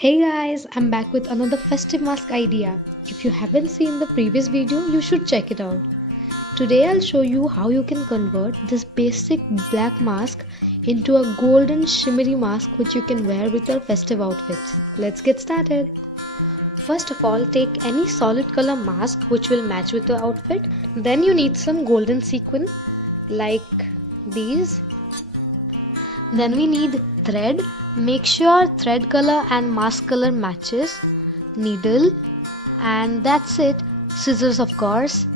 Hey guys, I'm back with another festive mask idea. If you haven't seen the previous video, you should check it out. Today I'll show you how you can convert this basic black mask into a golden shimmery mask which you can wear with your festive outfits. Let's get started. First of all, take any solid color mask which will match with your outfit. Then you need some golden sequin like these. Then we need thread. Make sure thread color and mask color matches. Needle, and that's it. Scissors, of course.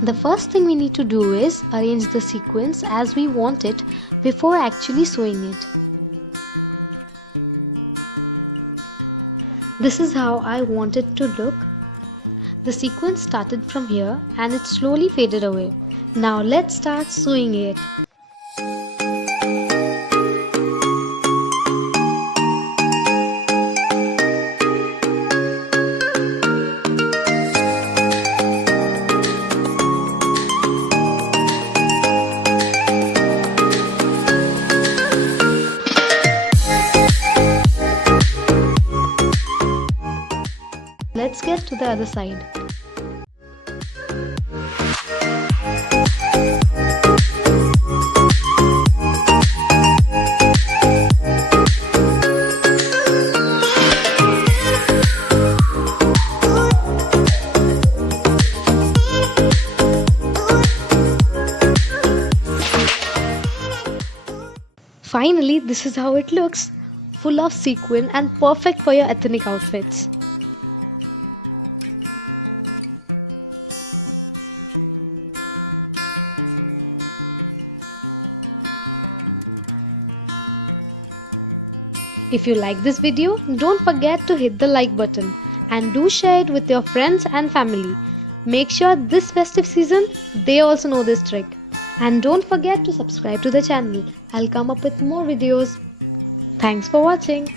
The first thing we need to do is arrange the sequins as we want it before actually sewing it. This is how I want it to look. The sequence started from here and it slowly faded away. Now let's start sewing it. Let's get to the other side. Finally, this is how it looks, full of sequin and perfect for your ethnic outfits. If you like this video, don't forget to hit the like button and do share it with your friends and family. Make sure this festive season they also know this trick. And don't forget to subscribe to the channel. I'll come up with more videos. Thanks for watching.